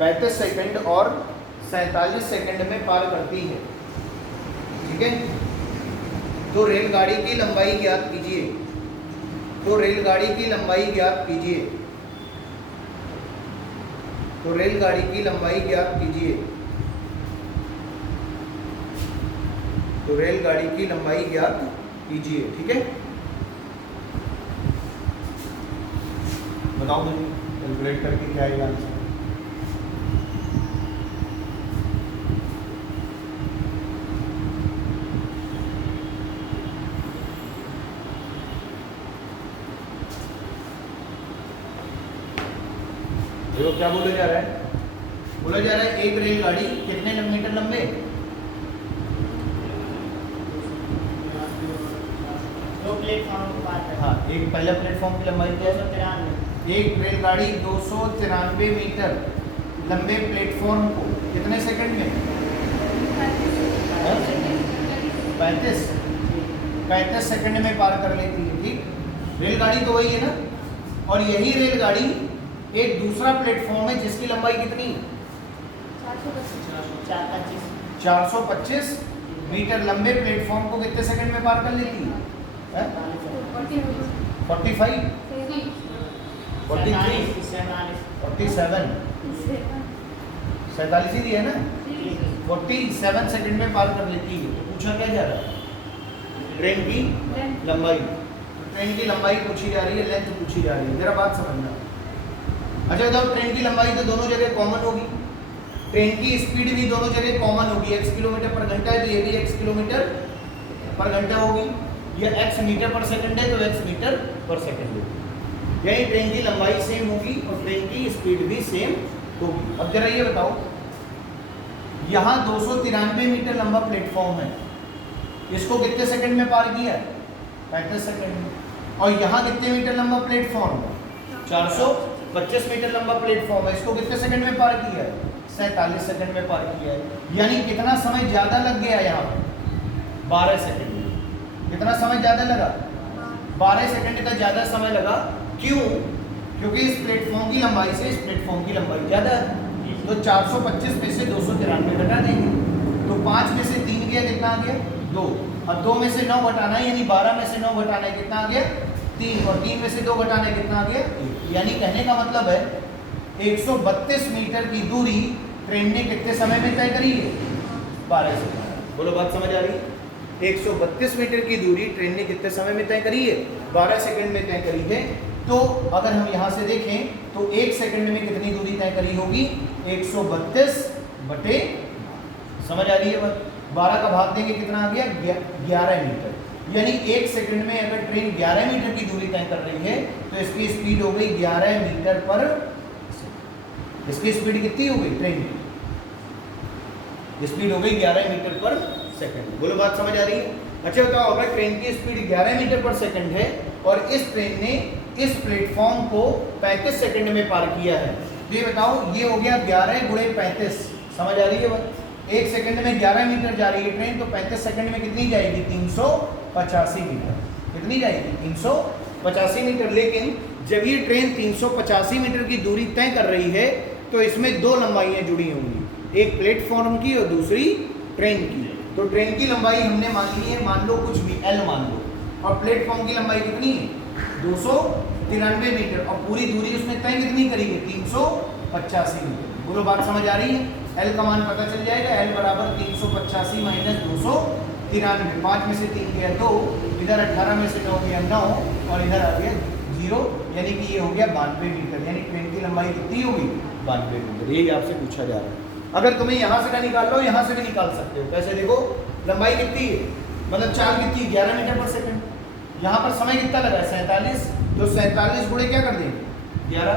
35 सेकंड और 47 सेकंड में पार करती है, ठीक है। तो रेलगाड़ी की लंबाई ज्ञात कीजिए। तो रेलगाड़ी की लंबाई ज्ञात कीजिए। तो रेलगाड़ी की लंबाई ज्ञात कीजिए। तो रेलगाड़ी की लंबाई ज्ञात कीजिए, ठीक है। बताओ मुझे कैलकुलेट करके क्या आएगा आंसर। देखो क्या बोला जा रहा है, बोला जा रहा है एक रेलगाड़ी कितने मीटर लंबे, दो प्लेटफॉर्म को पार करना। हाँ एक पहला प्लेटफॉर्म की लंबाई क्या है, 293। एक रेलगाड़ी 293 मीटर लंबे प्लेटफॉर्म को कितने सेकंड में, 35 सेकंड में पार कर लेती है, ठीक। रेलगाड़ी तो वही है ना, और यही रेलगाड़ी एक दूसरा प्लेटफॉर्म है जिसकी लंबाई कितनी, 425 मीटर लंबे प्लेटफॉर्म को कितने सेकंड में पार कर लेती है, 45 43 47 47 ही दिया ना, 47 सेकंड में पार कर लेती है। तो पूछा क्या जा रहा है, ट्रेन की लंबाई। ट्रेन की लंबाई पूछी जा रही है, लेंथ पूछी जा रही है, जरा बात समझना। अच्छा बताओ, ट्रेन की लंबाई तो दोनों जगह कॉमन होगी, ट्रेन की स्पीड भी दोनों जगह कॉमन होगी, x किलोमीटर पर घंटा है तो ये भी x किलोमीटर पर घंटा होगी, या x मीटर पर सेकंड है तो x मीटर पर सेकंड होगी। यानी ट्रेन की लंबाई सेम होगी और ट्रेन की स्पीड भी सेम होगी। अब जरा ये बताओ, यहाँ 293 मीटर लंबा प्लेटफॉर्म है, इसको कितने सेकंड में पार किया है? 35 सेकंड में। और यहाँ कितने मीटर लंबा प्लेटफॉर्म है? 425 मीटर लंबा प्लेटफॉर्म है, इसको कितने सेकंड में पार किया है? 47 सेकंड में पार किया है। यानी कितना समय ज़्यादा लग गया यहाँ पर? 12 सेकंड में। कितना समय ज़्यादा लगा? 12 सेकंड का ज़्यादा समय लगा। क्यों? क्योंकि इस प्लेटफॉर्म की लंबाई से इस प्लेटफॉर्म की लंबाई ज़्यादा है। तो 425 में से 293 घटा देंगे, तो 5 में से 3 गया, कितना आ गया? 2। अब 2 में से 9 घटाना है, यानी 12 में से 9 घटाना है, कितना आ गया? 3। और 3 में से 2 घटाना है, कितना आ गया? 1। यानी कहने का मतलब है 132 मीटर की दूरी ट्रेन ने कितने समय में तय करी है? 12 सेकंड। बोलो, बात समझ आ रही है? 132 मीटर की दूरी ट्रेन ने कितने समय में तय करी है? 12 सेकंड में तय करी है। तो अगर हम यहाँ से देखें तो 1 सेकंड में कितनी दूरी तय करी होगी? 132 बटे, समझ आ रही है बात? 12 का भाग देंगे, कितना आ गया? 11 मीटर। यानी 1 सेकंड में अगर ट्रेन 11 मीटर की दूरी तय कर रही है तो इसकी स्पीड हो गई 11 मीटर पर सेकंड। इसकी स्पीड कितनी हो गई? ट्रेन की स्पीड हो गई 11 मीटर पर सेकंड। बोलो, बात समझ आ रही है? अच्छा बताओ, अगर ट्रेन की स्पीड 11 मीटर पर सेकंड है और इस ट्रेन ने इस प्लेटफॉर्म को 35 सेकंड में पार किया है, तो ये बताओ, ये हो गया 11 गुणे 35। समझ आ रही है बात? 1 सेकंड में 11 मीटर जा रही है ट्रेन, तो 35 सेकंड में कितनी जाएगी? 385 मीटर। कितनी जाएगी? 385 मीटर। लेकिन जब ये ट्रेन 385 मीटर की दूरी तय कर रही है तो इसमें 2 लंबाइयाँ जुड़ी होंगी, एक प्लेटफॉर्म की और दूसरी ट्रेन की। तो ट्रेन की लंबाई हमने मान ली है, मान लो कुछ भी, L मान लो, और प्लेटफॉर्म की लंबाई कितनी है? 293 मीटर। और पूरी दूरी उसने तय कितनी करी है? 385 मीटर। बोलो, बात समझ आ रही है? L का मान पता चल जाएगा। L बराबर 385 माइनस 293। 5 में से 3 गया 2, इधर 18 में से 9 गया 9, और इधर आ गया 0, यानी कि ये हो गया 92 मीटर। यानी ट्रेन की लंबाई कितनी होगी? 92 मीटर। यही आपसे पूछा जा रहा है। अगर तुम्हें यहाँ से ना निकाल लो, यहाँ से भी निकाल सकते हो। कैसे? देखो, लंबाई कितनी है, मतलब चाल कितनी? 11 मीटर पर सेकंड। यहाँ पर समय कितना लगा है? 47। तो 47 गुणे क्या कर देंगे? 11।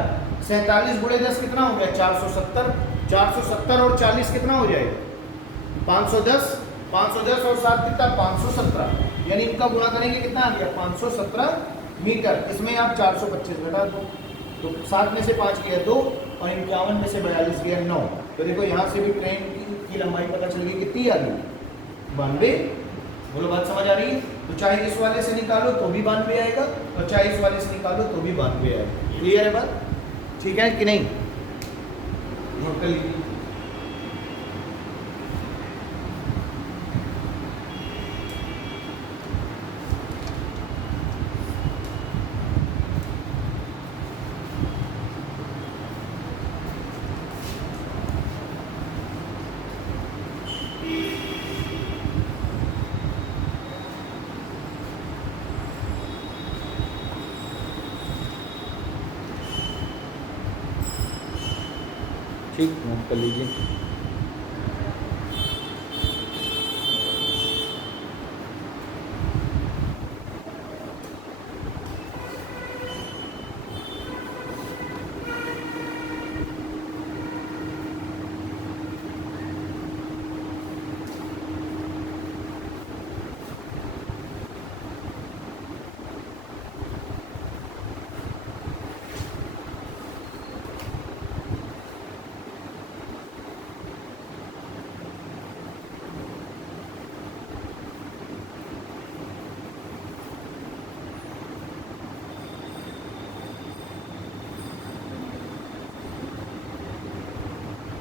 47 गुणे 10 कितना हो गया? 470। 470 और 40 कितना हो जाएगा? 510। 510 और 7 कितना? 517। यानी इनका गुणा करेंगे, कितना आ गया? 517 मीटर। इसमें आप 425 घटा दो, तो 7 में से 5 गया 2, और 51 में से 42 गया 9। तो देखो, यहाँ से भी ट्रेन की लंबाई पता चल गई, कितनी आ गई? 92। बोलो, बात समझ आ रही है? तो चाहे इस वाले से निकालो तो भी 92 आएगा, और चाहे इस वाले से निकालो तो भी 92 आएगा। क्लियर है बात? ठीक है कि नहीं? नोट कर लीजिए। ठीक, नोट कर लीजिए।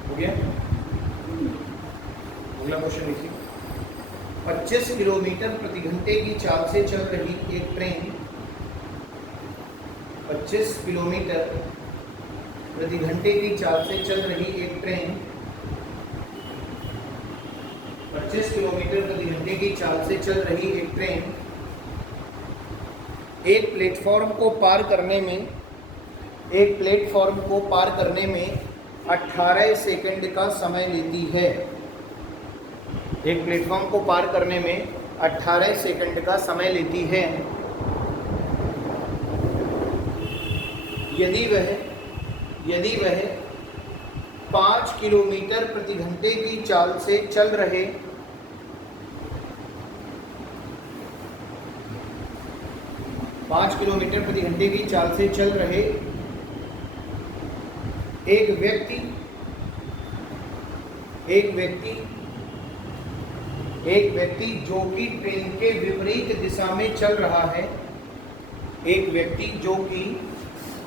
हो गया? अगला क्वेश्चन देखिए। 25 किलोमीटर प्रति घंटे की चाल से चल रही एक ट्रेन 25 किलोमीटर प्रति घंटे की चाल से चल रही एक ट्रेन 25 किलोमीटर प्रति घंटे की चाल से चल रही एक ट्रेन एक प्लेटफॉर्म को पार करने में 18 सेकंड का समय लेती है। एक प्लेटफॉर्म को पार करने में 18 सेकंड का समय लेती है यदि वह 5 किलोमीटर प्रति घंटे की चाल से चल रहे 5 किलोमीटर प्रति घंटे की चाल से चल रहे एक व्यक्ति जो कि ट्रेन के विपरीत दिशा में चल रहा है, एक व्यक्ति जो कि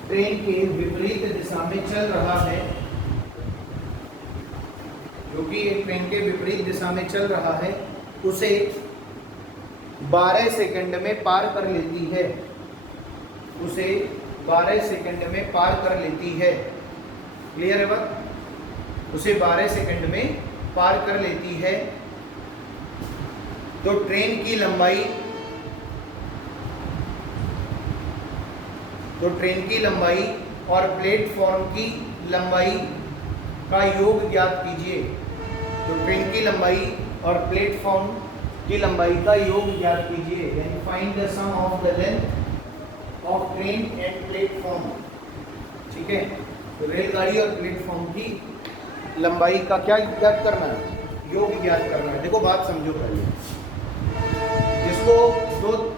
ट्रेन के विपरीत दिशा में चल रहा है, जो कि एक ट्रेन के विपरीत दिशा में चल रहा है, उसे 12 सेकंड में पार कर लेती है, उसे 12 सेकंड में पार कर लेती है। क्लियर है बात? उसे 12 सेकंड में पार कर लेती है। तो ट्रेन की लंबाई और प्लेटफॉर्म की लंबाई का योग ज्ञात कीजिए। तो ट्रेन की लंबाई और प्लेटफॉर्म की लंबाई का योग ज्ञात कीजिए, यानी find the sum of the length of train and platform. ठीक है, तो रेलगाड़ी और प्लेटफॉर्म की लंबाई का क्या ज्ञात करना है? योग ज्ञात करना है। देखो बात समझो पहले, इसको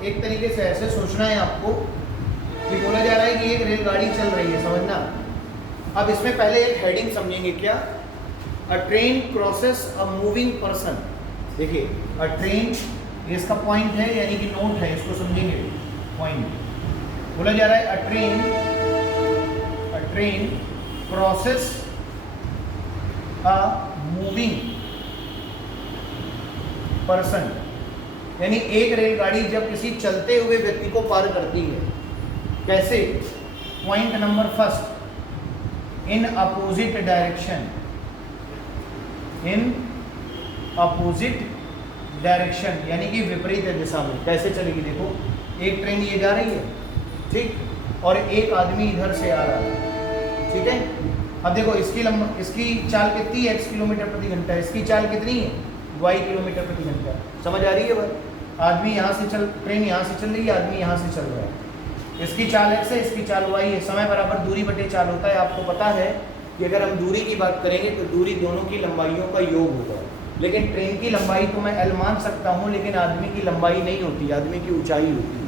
एक तरीके से ऐसे सोचना है आपको कि बोला जा रहा है कि एक रेलगाड़ी चल रही है, समझना। अब इसमें पहले एक हेडिंग समझेंगे, क्या? अ train crosses a moving person. देखिए, अ ट्रेन, इसका पॉइंट है यानी कि नोट है, इसको समझेंगे। पॉइंट बोला जा रहा है अ train crosses a moving person, यानी एक रेलगाड़ी जब किसी चलते हुए व्यक्ति को पार करती है, कैसे? Point number first, in opposite direction, in opposite direction, यानी कि विपरीत दिशा में। कैसे चलेगी? देखो, एक ट्रेन ये जा रही है, ठीक, और एक आदमी इधर से आ रहा है, ठीक है। अब देखो, इसकी चाल कितनी है? x किलोमीटर प्रति घंटा। इसकी चाल कितनी है? y किलोमीटर प्रति घंटा। समझ आ रही है बात? आदमी यहाँ से ट्रेन यहाँ से चल रही है, आदमी यहाँ से चल रहा है। इसकी चाल x है, इसकी चाल y है। समय बराबर दूरी बटे चाल होता है। आपको पता है कि अगर हम दूरी की बात करेंगे तो दूरी दोनों की लंबाइयों का योग होगा। लेकिन ट्रेन की लंबाई तो मैं l मान सकता हूँ, लेकिन आदमी की लंबाई नहीं होती, आदमी की ऊंचाई होती है।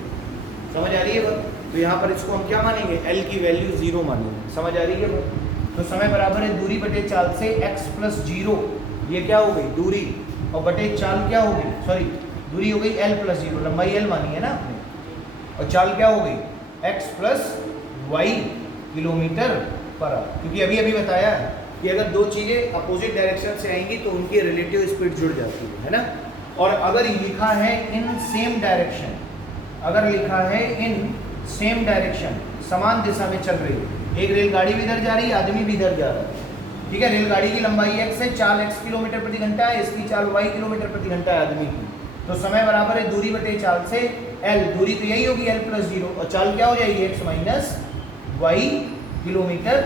समझ आ रही है बात? तो यहाँ पर इसको हम क्या मानेंगे? l की वैल्यू 0 मानेंगे। समझ आ रही है बात? तो समय बराबर है दूरी बटे चाल से x प्लस 0, ये क्या हो गई? दूरी, और बटे चाल क्या हो गई? सॉरी, दूरी हो गई l प्लस 0, लंबाई l मानी है ना आपने, और चाल क्या हो गई? x plus y kilometre per hour. क्योंकि अभी अभी बताया है कि अगर दो चीज़ें अपोजिट डायरेक्शन से आएंगी तो उनकी रिलेटिव स्पीड जुड़ जाती है ना। और अगर लिखा है इन सेम डायरेक्शन, अगर लिखा है इन सेम डायरेक्शन, समान दिशा में चल रही है, एक रेलगाड़ी भी इधर जा रही है, आदमी भी इधर जा रहा है, ठीक है। रेलगाड़ी की लंबाई x है, चाल x किलोमीटर प्रति घंटा है, इसकी चाल y किलोमीटर प्रति घंटा है आदमी की। तो समय बराबर है दूरी बटे चाल से l, दूरी तो यही होगी l प्लस 0, और चाल क्या हो जाएगी? x minus y kilometre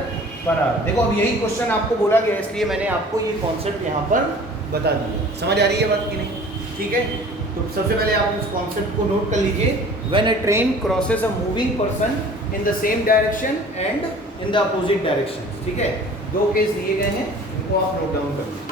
per hour. देखो, अब यही क्वेश्चन आपको बोला गया, इसलिए मैंने आपको ये कॉन्सेप्ट यहाँ पर बता दिया। समझ आ रही है बात कि नहीं? ठीक है, तो सबसे पहले आप इस कॉन्सेप्ट को नोट कर लीजिए। When a train crosses a moving person in the same direction and in the opposite direction. ठीक है, दो केस दिए गए हैं, इनको आप नोट डाउन कर लीजिए।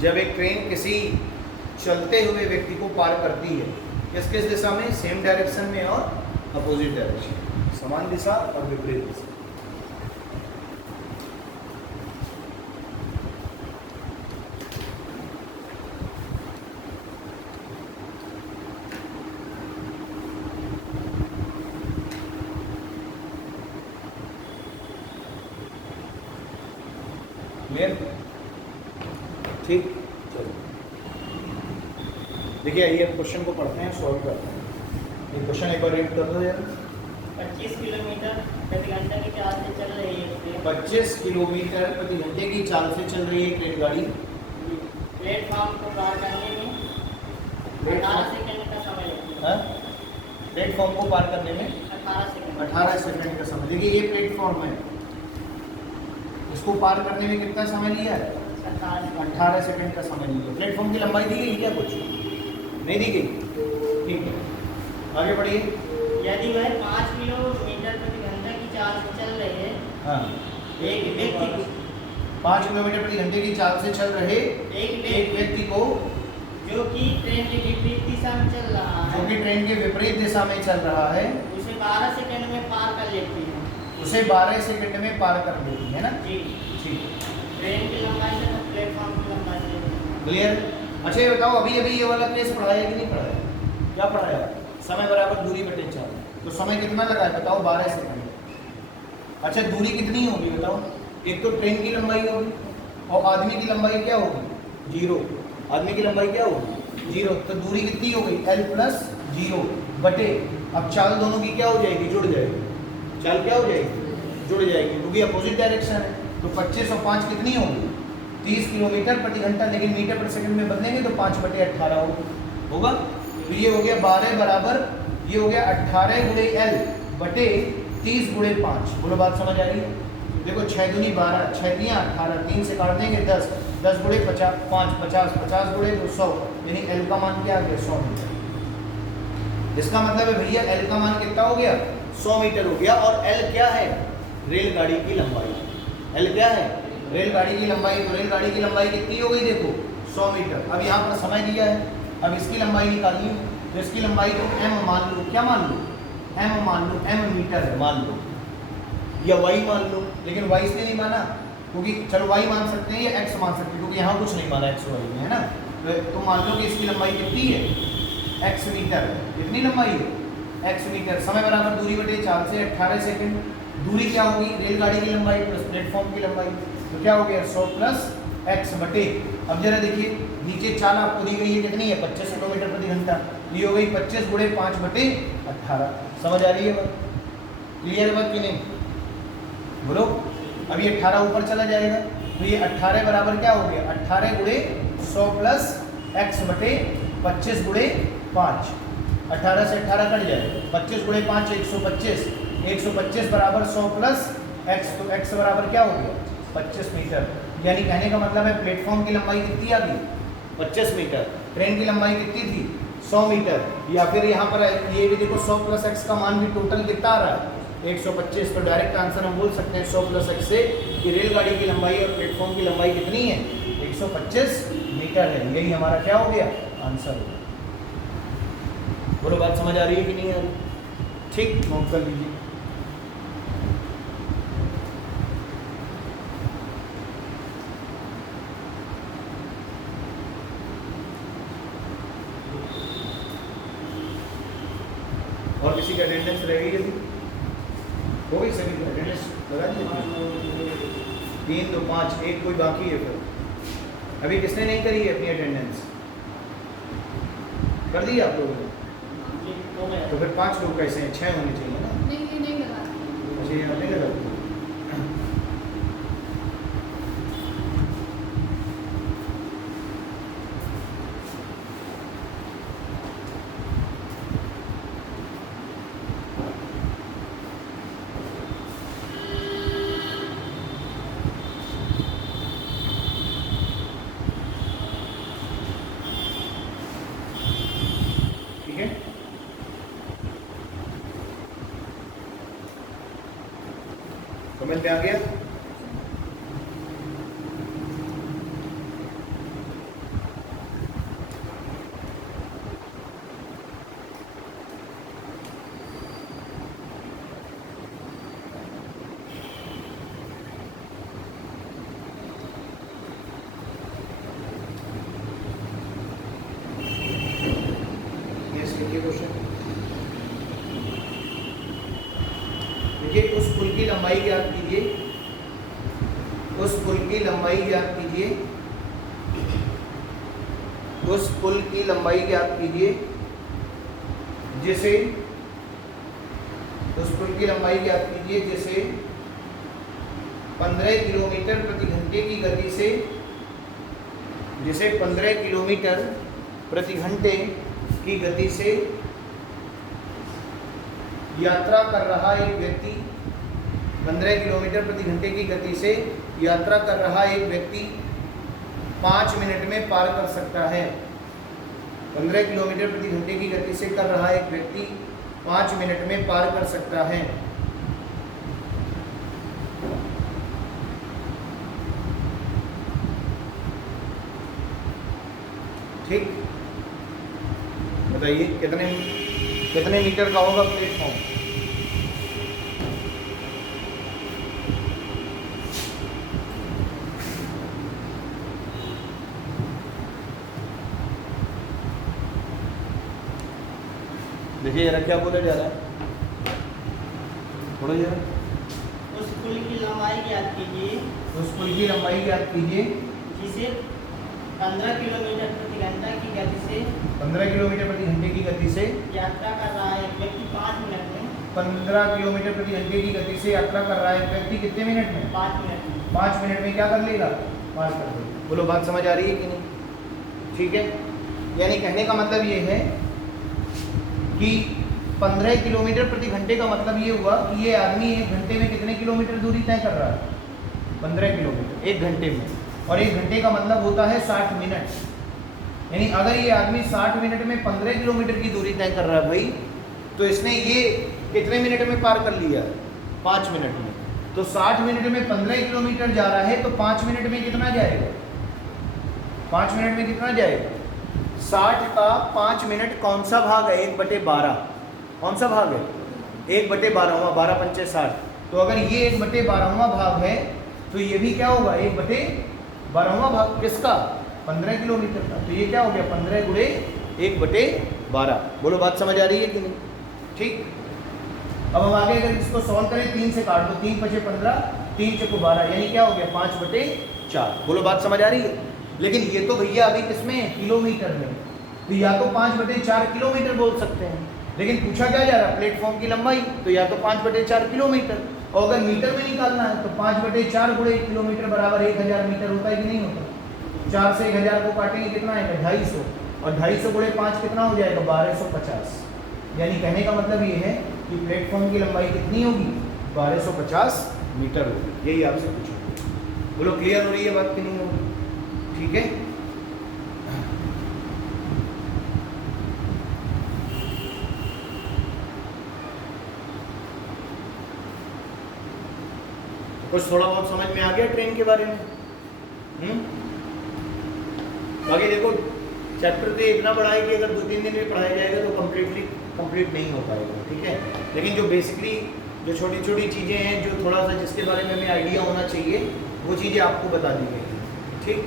जब एक ट्रेन किसी चलते हुए व्यक्ति को पार करती है, किस किस दिशा में? सेम डायरेक्शन में और अपोजिट डायरेक्शन, समान दिशा और विपरीत दिशा। क्लियर? ठीक, चलो देखिए, आइए क्वेश्चन को पढ़ते हैं, सॉल्व करते हैं। ये क्वेश्चन एक बार रीड कर दो यार। 25 किलोमीटर प्रति घंटे की चाल से चल रही है ट्रेन। 25 किलोमीटर प्रति घंटे की चाल से चल रही है ट्रेन गाड़ी। प्लेटफॉर्म को पार करने में 18 सेकंड का समय लगता है। प्लेटफॉर्म को पार करने में 18 सेकंड 18 सेकंड का समय। देखिए ये प्लेटफॉर्म है, इसको पार करने में कितना समय लिया है? 18 सेकंड का समय लिया। प्लेटफॉर्म की लंबाई दी गई क्या? कुछ नहीं दी गई, ठीक है, आगे बढ़िए। यदि वह 5 किलोमीटर प्रति घंटे की चाल से चल रही है, हाँ, एक व्यक्ति को 5 किलोमीटर प्रति घंटे की चाल से चल रहे एक व्यक्ति को, जो कि ट्रेन के विपरीत दिशा में चल रहा है, जो कि ट्रेन के विपरीत दिशा में चल रहा है, उसे 12 सेकंड में पार कर लेती है। उसे 12 सेकंड में पार कर देती है ना। जी, ठीक, ट्रेन की लंबाई से प्लेटफॉर्म की लंबाई से। क्लियर। अच्छा ये बताओ, अभी अभी ये वाला केस पढ़ाया कि नहीं पढ़ाया? क्या पढ़ाया? समय बराबर दूरी बटे चाल। तो समय कितना लगा है बताओ? 12 सेकंड। अच्छा दूरी कितनी होगी बताओ? एक तो ट्रेन की लंबाई होगी और आदमी की लंबाई क्या होगी? 0। आदमी की लंबाई क्या होगी? 0। तो दूरी कितनी हो गई? L + 0 बटे, अब चाल दोनों की क्या हो जाएगी? जुड़ जाएगी। चाल क्या हो जाएगी? जुड़ जाएगी, क्योंकि अपोजिट डायरेक्शन है। तो 25 और 5 कितनी होगी? 30 किलोमीटर प्रति घंटा, लेकिन मीटर प्रति सेकंड में बदलेंगे तो 5/18 होगा। तो ये हो गया 12 बराबर, ये हो गया 18 × L बटे 30 × 5। बोलो बात समझ आ रही है? देखो 6 दूनी 12, 6 तियाँ 18, 3 से काट देंगे 10, 10 × 50, 5 50, 50 × 2 100, यानी L का मान क्या आ गया? 100 मीटर। इसका मतलब है भैया L का मान कितना हो गया? 100 मीटर हो गया। और L क्या है? रेलगाड़ी की लंबाई। L क्या है? रेलगाड़ी की लंबाई। तो रेलगाड़ी की लंबाई कितनी हो गई? देखो 100 मीटर। अब यहाँ पर समय दिया है, अब इसकी लंबाई निकालनी है। तो इसकी लंबाई को m मान लो। क्या मान लो? m मान लो, m मीटर है मान लो, या y मान लो। लेकिन y इसलिए नहीं माना क्योंकि, चलो y मान सकते हैं या x मान सकते हैं, क्योंकि यहाँ कुछ नहीं माना x y में, है ना। तो मान लो कि इसकी लंबाई कितनी है? x metre. कितनी लंबाई है? x metre. समय बराबर दूरी बटे चाल से 18 सेकंड। दूरी क्या होगी? रेलगाड़ी की लंबाई प्लस प्लेटफॉर्म की लंबाई। तो क्या हो गया? 100 + x बटे, अब जरा देखिए नीचे चाल आपको दी गई है कितनी है? 25 किलोमीटर प्रति घंटा। ये हो गई 25 × 5/18। समझ आ रही है बात? क्लियर बात कि नहीं? बोलो। अब ये 18 ऊपर चला जाएगा, तो ये 18 बराबर क्या हो गया? 18 × 100 + x बटे 25 × 5। 18 से 18 कट जाए, 25 × 5 125, 125 बराबर 100 + x। तो x बराबर क्या हो गया? 25 मीटर। यानी कहने का मतलब है प्लेटफॉर्म की लंबाई कितनी आ गई? 25 मीटर। ट्रेन की लंबाई कितनी थी? 100 मीटर। या फिर यहाँ पर ये भी देखो 100 + x का मान भी टोटल कितना आ रहा है? 125। तो डायरेक्ट आंसर हम बोल सकते हैं 100 + x से कि रेलगाड़ी की लंबाई और प्लेटफॉर्म की लंबाई कितनी है? 125 मीटर है। यही हमारा क्या हो गया? आंसर। बोलो बात समझ आ रही है कि नहीं आ रही? ठीक, नोट कर लीजिए। और किसी का अटेंडेंस रह गई अभी? हो गई सभी का अटेंडेंस लगा दी? 3 2 5, एक कोई बाकी है फिर? अभी किसने नहीं करी है अपनी अटेंडेंस? कर दी आप लोगों ने? तो फिर 5 लोग कैसे हैं? 6 होने चाहिए ना। नहीं लगा। अच्छा ये नहीं लगा। समझ में आ गया? क्वेश्चन देखिए, उस पुल की लंबाई ज्ञात कीजिए। उस पुल की लंबाई ज्ञात कीजिए। उस पुल की लंबाई ज्ञात कीजिए जिसे उस पुल की लंबाई ज्ञात कीजिए जिसे 15 किलोमीटर प्रति घंटे की गति से 15 किलोमीटर प्रति घंटे की गति से यात्रा कर रहा एक व्यक्ति 15 किलोमीटर प्रति घंटे की गति से यात्रा कर रहा एक व्यक्ति 5 मिनट में पार कर सकता है। 15 किलोमीटर प्रति घंटे की गति से कर रहा एक व्यक्ति 5 मिनट में पार कर सकता है। ठीक, बताइए कितने मीटर का होगा प्लेटफॉर्म? देखिए जरा क्या बोला जा रहा है, थोड़ा जरा। उस पुल की लंबाई ज्ञात कीजिए उस पुल की लंबाई ज्ञात कीजिए जिसे 15 किलोमीटर प्रति घंटा की गति से 15 किलोमीटर प्रति घंटे की गति से यात्रा कर रहा है एक व्यक्ति 5 मिनट में 15 किलोमीटर प्रति घंटे की गति से यात्रा कर रहा है एक व्यक्ति कितने मिनट में? 5 मिनट में 5 मिनट में क्या कर लेगा? पार कर लेगा। बोलो बात समझ आ रही है कि नहीं? ठीक है, यानी कहने का मतलब ये है कि 15 किलोमीटर प्रति घंटे का मतलब ये हुआ कि ये आदमी एक घंटे में कितने किलोमीटर दूरी तय कर रहा है? 15 किलोमीटर एक घंटे में, और एक घंटे का मतलब होता है 60 मिनट। यानी अगर ये आदमी 60 मिनट में 15 किलोमीटर की दूरी तय कर रहा है भाई, तो इसने ये कितने मिनट में पार कर लिया? 5 मिनट में। तो 60 मिनट में 15 किलोमीटर जा रहा है, तो 5 मिनट में कितना जाएगा? 5 मिनट में कितना जाएगा? 60 का 5 मिनट कौन सा भाग है? 1/12। कौन सा भाग है? 1/12, 12 पंचे 60। तो अगर ये 1/12वां भाग है तो ये भी क्या होगा? 1/12वां भाग किसका? 15 किलोमीटर का। तो ये क्या हो गया? 15 गुणे 1/12। बोलो बात समझ आ रही है कि नहीं? ठीक, अब हम आगे अगर इसको सॉल्व करें, 3 से काट दो, 3 5 15, 3 चौको 12, यानी क्या हो गया? 5/4। बोलो बात समझ आ रही है? लेकिन ये तो भैया अभी किसमें? किलोमीटर में। तो या तो 5/4 किलोमीटर बोल सकते हैं, लेकिन पूछा क्या जा रहा है? प्लेटफॉर्म की लंबाई। तो या तो 5/4 किलोमीटर, और अगर मीटर में निकालना है तो 5/4 गुणे 1 किलोमीटर बराबर 1000 मीटर होता है कि नहीं होता? 4 से 1000 को काटेंगे कितना आएगा? 250, और 250 गुणे 5 कितना हो जाएगा? 1250। यानी कहने का मतलब ये है कि प्लेटफॉर्म की लंबाई कितनी होगी? 1250 मीटर होगी। यही आपसे पूछा। बोलो क्लियर हो रही है बात कि नहीं होगी? ठीक है, कुछ थोड़ा बहुत समझ में आ गया ट्रेन के बारे में? बाकी देखो चैप्टर तो इतना बड़ा है कि अगर 2-3 दिन में पढ़ाया जाएगा तो कंप्लीट नहीं हो पाएगा। ठीक है, लेकिन जो बेसिकली जो छोटी छोटी चीज़ें हैं, जो थोड़ा सा जिसके बारे में हमें आइडिया होना चाहिए, वो चीज़ें आपको बता दी गई हैं। ठीक,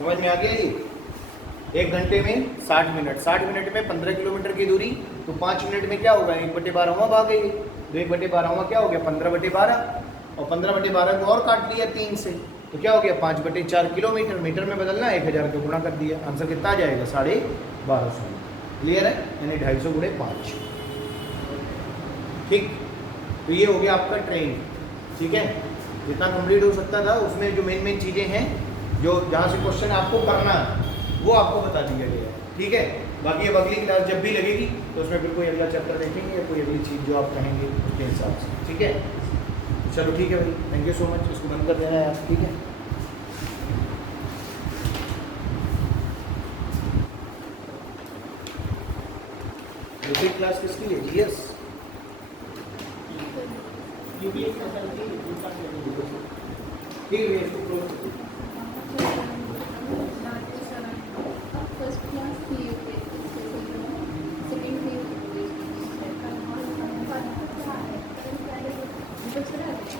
समझ में आ गया ये? 1 घंटे में 60 मिनट, 60 मिनट में 15 किलोमीटर की दूरी, तो 5 मिनट में क्या होगा? 1/12वां भाग है ये। तो 1/12वां क्या हो गया? 15/12, और 15/12 को और काट लिया 3 से, तो क्या हो गया? 5/4 किलोमीटर। मीटर में बदलना है, 1000 को गुणा कर दिया, आंसर कितना आ जाएगा? 1250। क्लियर है? यानी 250 गुणे 5। ठीक, तो ये हो गया आपका ट्रेन। ठीक है, जितना कंप्लीट हो सकता था उसमें जो मेन चीज़ें हैं, जो जहाँ से क्वेश्चन आपको करना है वो आपको बता दिया गया है। ठीक है, बाकी अब अगली क्लास जब भी लगेगी तो उसमें फिर कोई अगला चैप्टर देखेंगे या कोई अगली चीज़ जो आप कहेंगे उसके हिसाब से। ठीक है, चलो ठीक है भाई, थैंक यू सो मच। इसको बंद कर देना है आप। ठीक है, दूसरी क्लास किसकी है? जीएस। यूपीएस का चलती है। ठीक है, इसको क्लोज